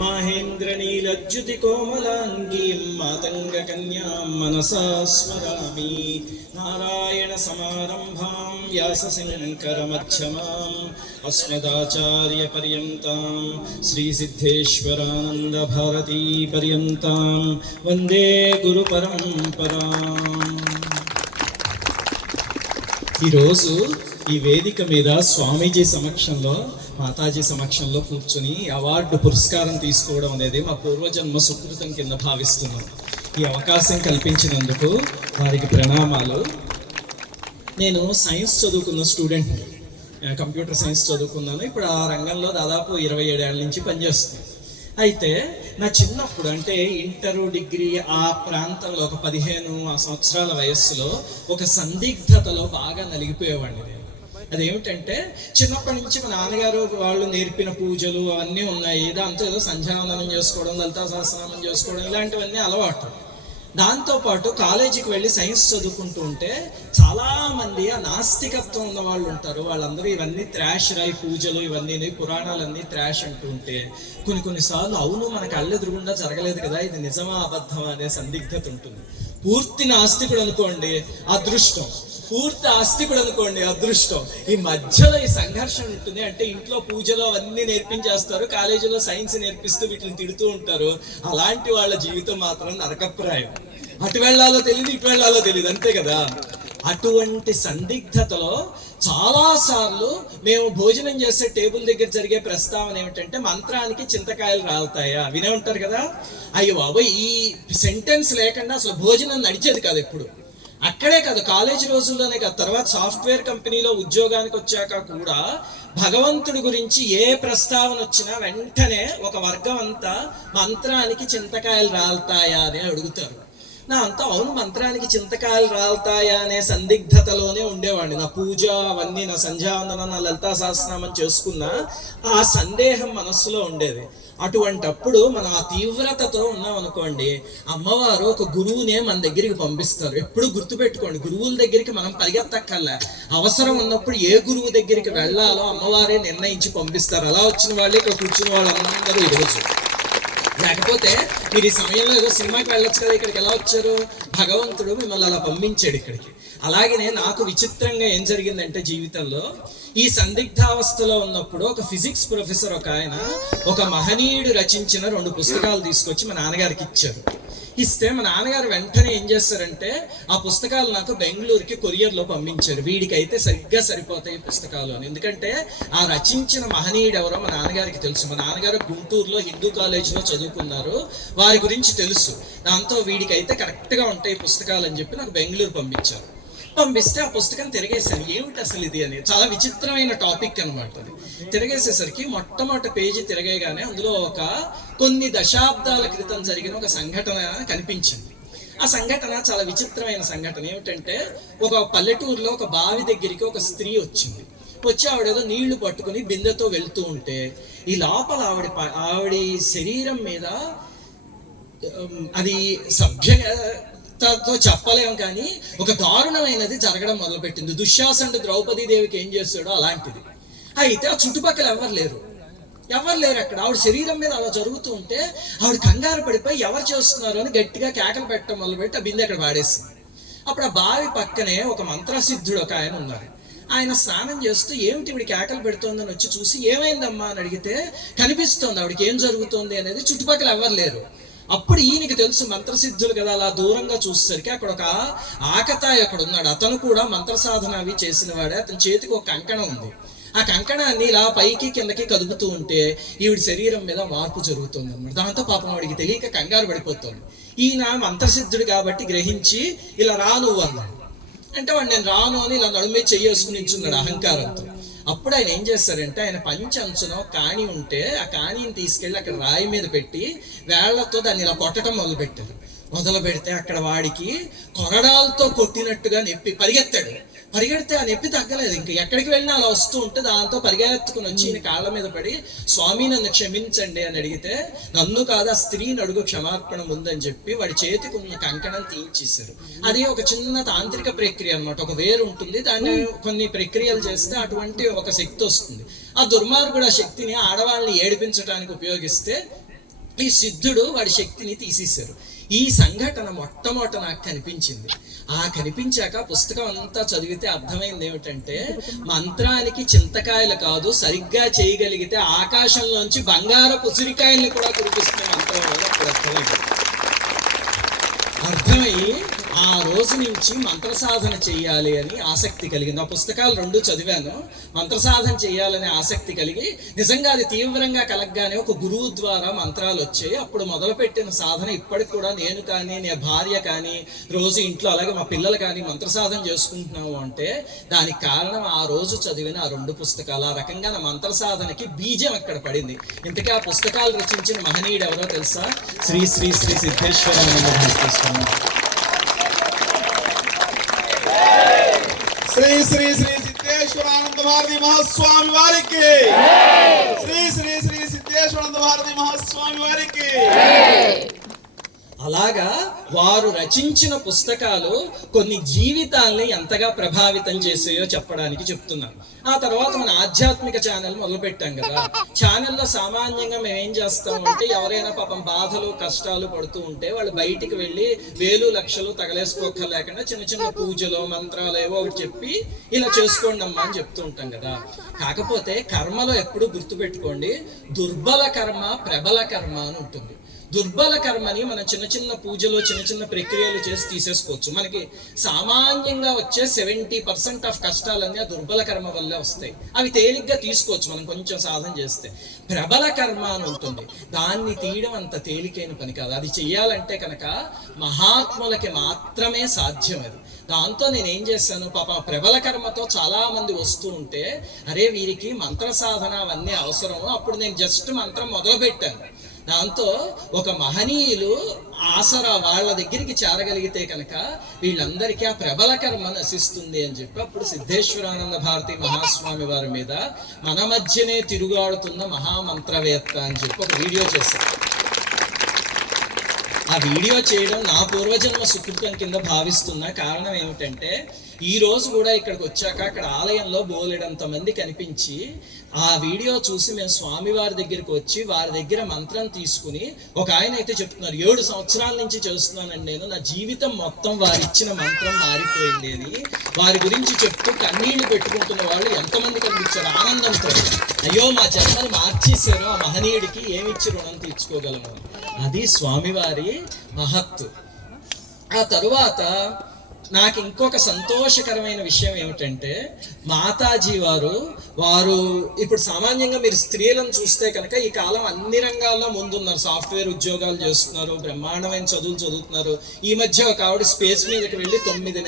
माहेन्द्रनीलज्युतिकोमलाङ्गीं मातङ्गकन्यां मनसा स्मरामि। नारायणसमारम्भां व्यासशङ्करमध्यमाम् अस्मदाचार्यपर्यन्तां श्रीसिद्धेश्वरानन्दभारतीपर्यन्तां वन्दे गुरुपरम्पराम्। ఈరోజు ఈ వేదిక మీద స్వామీజీ సమక్షంలో మాతాజీ సమక్షంలో కూర్చొని అవార్డు పురస్కారం తీసుకోవడం అనేది మా పూర్వజన్మ సుకృతం కింద భావిస్తున్నాం. ఈ అవకాశం కల్పించినందుకు వారికి ప్రణామాలు. నేను సైన్స్ చదువుకున్న స్టూడెంట్, కంప్యూటర్ సైన్స్ చదువుకున్నాను. ఇప్పుడు ఆ రంగంలో దాదాపు 27 ఏళ్ళ నుంచి పనిచేస్తున్నాను. అయితే నా చిన్నప్పుడు అంటే ఇంటరు డిగ్రీ ఆ ప్రాంతంలో ఒక 15 సంవత్సరాల వయస్సులో ఒక సందిగ్ధతలో బాగా నలిగిపోయేవాడిని నేను. అదేమిటంటే చిన్నప్పటి నుంచి మా నాన్నగారు వాళ్ళు నేర్పిన పూజలు అవన్నీ ఉన్నాయి. దాంతో ఏదో సంధ్యావందనం చేసుకోవడం, లలితా సహస్రనామం చేసుకోవడం ఇలాంటివన్నీ అలవాటు. దాంతోపాటు కాలేజీకి వెళ్ళి సైన్స్ చదువుకుంటూ ఉంటే చాలామంది ఆ నాస్తికత్వం ఉన్న వాళ్ళు ఉంటారు. వాళ్ళందరూ ఇవన్నీ త్రాష్ రాయి పూజలు ఇవన్నీ పురాణాలన్నీ త్రాష్ అంటూ ఉంటే కొన్నిసార్లు అవును మన కళ్ళెదురుగుండా జరగలేదు కదా, ఇది నిజమా అబద్ధమా అనే సందిగ్ధత ఉంటుంది. పూర్తి నాస్తికుడు అనుకోండి అదృష్టం, పూర్తి ఆస్తికుడు అనుకోండి అదృష్టం. ఈ మధ్యలో ఈ సంఘర్షణ ఉంటుంది. అంటే ఇంట్లో పూజలు అవన్నీ నేర్పించేస్తారు, కాలేజీలో సైన్స్ నేర్పిస్తూ వీటిని తిడుతూ ఉంటారు. అలాంటి వాళ్ళ జీవితం మాత్రం నరకప్రాయం. అటు వెళ్ళాలో తెలియదు, ఇటు వెళ్ళాలో తెలియదు, అంతే కదా. అటువంటి సందిగ్ధతలో చాలాసార్లు మేము భోజనం చేసే టేబుల్ దగ్గర జరిగే ప్రస్తావన ఏమిటంటే మంత్రానికి చింతకాయలు రాలుతాయా వినే ఉంటారు కదా. అయ్యో బాబోయ్, ఈ సెంటెన్స్ లేకుండా అసలు భోజనం నడిచేది కాదు ఎప్పుడు. అక్కడే కాదు, కాలేజీ రోజుల్లోనే కాదు, తర్వాత సాఫ్ట్వేర్ కంపెనీలో ఉద్యోగానికి వచ్చాక కూడా భగవంతుడి గురించి ఏ ప్రస్తావన వచ్చినా వెంటనే ఒక వర్గం అంతా మంత్రానికి చింతకాయలు రాలుతాయా అని అడుగుతారు. నా అంతా అవును మంత్రానికి చింతకాయలు రాలుతాయా అనే సందిగ్ధతలోనే ఉండేవాడిని. నా పూజ అవన్నీ, నా సంధ్యావందనం, నా లలితా సహస్రనామం చేసుకున్నా ఆ సందేహం మనస్సులో ఉండేది. అటువంటప్పుడు మనం ఆ తీవ్రతతో ఉన్నాం అనుకోండి, అమ్మవారు ఒక గురువునే మన దగ్గరికి పంపిస్తారు. ఎప్పుడు గుర్తుపెట్టుకోండి, గురువుల దగ్గరికి మనం పరిగెత్తక్కర్లే. అవసరం ఉన్నప్పుడు ఏ గురువు దగ్గరికి వెళ్ళాలో అమ్మవారే నిర్ణయించి పంపిస్తారు. అలా వచ్చిన వాళ్ళే ఇక్కడ కూర్చున్న వాళ్ళందరూ ఈరోజు. లేకపోతే మీరు ఈ సమయంలో ఏదో సినిమాకి వెళ్ళొచ్చు కదా, ఇక్కడికి ఎలా వచ్చారు? భగవంతుడు మిమ్మల్ని అలా పంపించాడు ఇక్కడికి. అలాగనే నాకు విచిత్రంగా ఏం జరిగిందంటే జీవితంలో ఈ సందిగ్ధావస్థలో ఉన్నప్పుడు ఒక ఫిజిక్స్ ప్రొఫెసర్ ఒక ఆయన ఒక మహనీయుడు రచించిన 2 పుస్తకాలు తీసుకొచ్చి మా నాన్నగారికి ఇచ్చారు. ఇస్తే మా నాన్నగారు వెంటనే ఏం చేస్తారంటే ఆ పుస్తకాలు నాకు బెంగళూరుకి కొరియర్లో పంపించారు. వీడికైతే సరిగ్గా సరిపోతాయి పుస్తకాలు అని. ఎందుకంటే ఆ రచించిన మహనీయుడు ఎవరో మా నాన్నగారికి తెలుసు. మా నాన్నగారు గుంటూరులో హిందూ కాలేజీలో చదువుకున్నారు, వారి గురించి తెలుసు. దాంతో వీడికైతే కరెక్ట్గా ఉంటాయి పుస్తకాలు అని చెప్పి నాకు బెంగళూరు పంపించారు. పంపిస్తే ఆ పుస్తకం తిరిగేశాను. ఏమిటి అసలు ఇది అని, చాలా విచిత్రమైన టాపిక్ అనమాట. అది తిరిగేసేసరికి మొట్టమొదటి పేజీ తిరగగానే అందులో కొన్ని దశాబ్దాల క్రితం జరిగిన ఒక సంఘటన కనిపించింది. ఆ సంఘటన చాలా విచిత్రమైన సంఘటన. ఏమిటంటే ఒక పల్లెటూరులో ఒక బావి దగ్గరికి ఒక స్త్రీ వచ్చింది. వచ్చి ఆవిడేదో నీళ్లు పట్టుకుని బిందెతో వెళ్తూ ఉంటే ఈ లోపల ఆవిడ శరీరం మీద అది తో చెప్పలేము కానీ ఒక దారుణమైనది జరగడం మొదలుపెట్టింది. దుశ్శాసనుడు ద్రౌపదీదేవికి ఏం చేస్తాడో అలాంటిది. అయితే ఆ చుట్టుపక్కల ఎవరు లేరు అక్కడ. ఆవిడ శరీరం మీద అలా జరుగుతూ ఉంటే ఆవిడ కంగారు పడిపోయి ఎవరు చేస్తున్నారు అని గట్టిగా కేకలు పెట్టడం మొదలుపెట్టి ఆ బిందె అక్కడ వాడేసింది. అప్పుడు ఆ బావి పక్కనే ఒక మంత్రసిద్ధుడు ఒక ఆయన ఉన్నారు. ఆయన స్నానం చేస్తూ ఏమిటి ఇవిడి కేకలు పెడుతోందని వచ్చి చూసి ఏమైందమ్మా అని అడిగితే కనిపిస్తోంది ఆవిడకి ఏం జరుగుతోంది అనేది. చుట్టుపక్కల ఎవరు లేరు. అప్పుడు ఈయనకి తెలుసు మంత్రసిద్ధులు కదా, అలా దూరంగా చూసేసరికి అక్కడ ఒక ఆకతాయి అక్కడ ఉన్నాడు. అతను కూడా మంత్ర సాధన అవి చేసిన వాడే. అతని చేతికి ఒక కంకణం ఉంది. ఆ కంకణాన్ని ఇలా పైకి కిందకి కదుపుతూ ఉంటే ఈవిడ శరీరం మీద మార్పు జరుగుతుంది అన్నమాట. దాంతో పాపం వాడికి తెలియక కంగారు పడిపోతుంది. ఈయన మంత్రసిద్ధుడు కాబట్టి గ్రహించి ఇలా రాను అన్నాడు. అంటే వాడు నేను రాను అని ఇలా నడుమే చెయ్యేసుకుని నించున్నాడు అహంకారంతో. అప్పుడు ఆయన ఏం చేస్తారంటే ఆయన పంచంచున కాణి ఉంటే ఆ కాణిని తీసుకెళ్ళి అక్కడ రాయి మీద పెట్టి వేళ్లతో దాన్ని ఇలా కొట్టడం మొదలు పెడితే అక్కడ వాడికి కొరడాలతో కొట్టినట్టుగా నొప్పి పరిగెడితే ఆ నొప్పి తగ్గలేదు. ఇంక ఎక్కడికి వెళ్ళినా అలా వస్తూ ఉంటే దాంతో పరిగెత్తుకుని వచ్చి ఈయన కాళ్ళ మీద పడి స్వామి నన్ను క్షమించండి అని అడిగితే నన్ను కాదు ఆ స్త్రీని అడుగు క్షమార్పణ ఉందని చెప్పి వాడి చేతికి ఉన్న కంకణం తీయించేశారు. అది ఒక చిన్న తాంత్రిక ప్రక్రియ అనమాట. ఒక వేరు ఉంటుంది, దాన్ని కొన్ని ప్రక్రియలు చేస్తే అటువంటి ఒక శక్తి వస్తుంది. ఆ దుర్మార్గుడు ఆ శక్తిని ఆడవాళ్ళని ఏడిపించడానికి ఉపయోగిస్తే ఈ సిద్ధుడు వాడి శక్తిని తీసేశారు. ఈ సంఘటన మొట్టమొదట నాకు కనిపించింది. కనిపించాక పుస్తకం అంతా చదివితే అర్థమైంది ఏమిటంటే, మంత్రానికి చింతకాయలు కాదు, సరిగ్గా చేయగలిగితే ఆకాశంలోంచి బంగారపు ఉసిరికాయల్ని కూడా కురిపిస్తున్న మంత్రం వల్ల అప్పుడు అర్థమయ్యి ఆ రోజు నుంచి మంత్ర సాధన చెయ్యాలి అని ఆసక్తి కలిగింది. ఆ పుస్తకాలు 2 చదివాను. మంత్ర సాధన చెయ్యాలనే ఆసక్తి కలిగి నిజంగా అది తీవ్రంగా కలగగానే ఒక గురువు ద్వారా మంత్రాలు వచ్చాయి. అప్పుడు మొదలుపెట్టిన సాధన ఇప్పటికి కూడా నేను కానీ నా భార్య కానీ రోజు ఇంట్లో అలాగే మా పిల్లలు కానీ మంత్ర సాధన చేసుకుంటున్నాము అంటే దానికి కారణం ఆ రోజు చదివిన ఆ 2 పుస్తకాలు. ఆ రకంగా నా మంత్ర సాధనకి బీజం అక్కడ పడింది. ఇంతకీ ఆ పుస్తకాలు రచించిన మహనీయుడు ఎవరో తెలుసా? శ్రీ శ్రీ శ్రీ సిద్ధేశ్వరానంద భారతి స్వామి. శ్రీ శ్రీ శ్రీ సిద్ధేశ్వరానంద భారతి మహాస్వామి వారికి, శ్రీ శ్రీ శ్రీ సిద్ధేశ్వరానంద భారతి మహాస్వామి వారికి. అలాగా వారు రచించిన పుస్తకాలు కొన్ని జీవితాల్ని ఎంతగా ప్రభావితం చేసాయో చెప్పడానికి చెప్తున్నాను. ఆ తర్వాత మన ఆధ్యాత్మిక ఛానల్ మొదలు పెట్టాం కదా. ఛానల్లో సామాన్యంగా మేము ఏం చేస్తామంటే, ఎవరైనా పాపం బాధలు కష్టాలు పడుతూ ఉంటే వాళ్ళు బయటికి వెళ్ళి వేలు లక్షలు తగలేసుకోలేకుండా చిన్న చిన్న పూజలు మంత్రాలు ఏవో ఒకటి చెప్పి ఇలా చేసుకోండి అమ్మా అని చెప్తూ ఉంటాం కదా. కాకపోతే కర్మలో ఎప్పుడు గుర్తుపెట్టుకోండి, దుర్బల కర్మ ప్రబల కర్మ అని ఉంటుంది. దుర్బల కర్మని మనం చిన్న చిన్న పూజలు చిన్న చిన్న ప్రక్రియలు చేసి తీసేసుకోవచ్చు. మనకి సామాన్యంగా వచ్చే 70% ఆఫ్ కష్టాలన్నీ ఆ దుర్బల కర్మ వల్లే వస్తాయి. అవి తేలిగ్గా తీసుకోవచ్చు మనం కొంచెం సాధన చేస్తే. ప్రబల కర్మ అని ఉంటుంది, దాన్ని తీయడం అంత తేలికైన పని కాదు. అది చెయ్యాలంటే కనుక మహాత్ములకి మాత్రమే సాధ్యం. అది దాంతో నేను ఏం చేశాను, పాప ప్రబల కర్మతో చాలా మంది వస్తూ ఉంటే అరే వీరికి మంత్ర సాధన అవన్నీ అవసరము. అప్పుడు నేను జస్ట్ మంత్రం మొదలు పెట్టాను. దాంతో ఒక మహనీయులు ఆసరా వాళ్ళ దగ్గరికి చేరగలిగితే కనుక వీళ్ళందరికీ ఆ ప్రబల కర్మ నశిస్తుంది అని చెప్పి అప్పుడు సిద్ధేశ్వరానంద భారతి మహాస్వామి వారి మీద మన మధ్యనే తిరుగాడుతున్న మహామంత్రవేత్త అని చెప్పి ఒక వీడియో చేశాను. ఆ వీడియో చేయడం నా పూర్వజన్మ సుకృతం కింద భావిస్తున్న కారణం ఏమిటంటే, ఈ రోజు కూడా ఇక్కడికి వచ్చాక అక్కడ ఆలయంలో బోలెడంత మంది కనిపించి ఆ వీడియో చూసి మేము స్వామివారి దగ్గరికి వచ్చి వారి దగ్గర మంత్రం తీసుకుని, ఒక ఆయన అయితే చెప్తున్నారు 7 సంవత్సరాల నుంచి చేస్తున్నానండి నేను, నా జీవితం మొత్తం వారు ఇచ్చిన మంత్రం మారిపోయింది అని వారి గురించి చెప్తూ కన్నీళ్లు పెట్టుకుంటున్న వాళ్ళు ఎంతమంది కనిపించారు ఆనందంతో. అయ్యో మా జన్మని మార్చేశారు, ఆ మహనీయుడికి ఏమిచ్చి రుణం తీర్చుకోగలము. అది స్వామివారి మహత్తు. ఆ తరువాత నాకు ఇంకొక సంతోషకరమైన విషయం ఏమిటంటే, మాతాజీ వారు ఇప్పుడు సామాన్యంగా మీరు స్త్రీలను చూస్తే కనుక ఈ కాలం అన్ని రంగాల్లో ముందున్నారు. సాఫ్ట్వేర్ ఉద్యోగాలు చేస్తున్నారు, బ్రహ్మాండమైన చదువులు చదువుతున్నారు. ఈ మధ్య ఒక ఆవిడ స్పేస్ మీదకి వెళ్ళి 9 నెలలు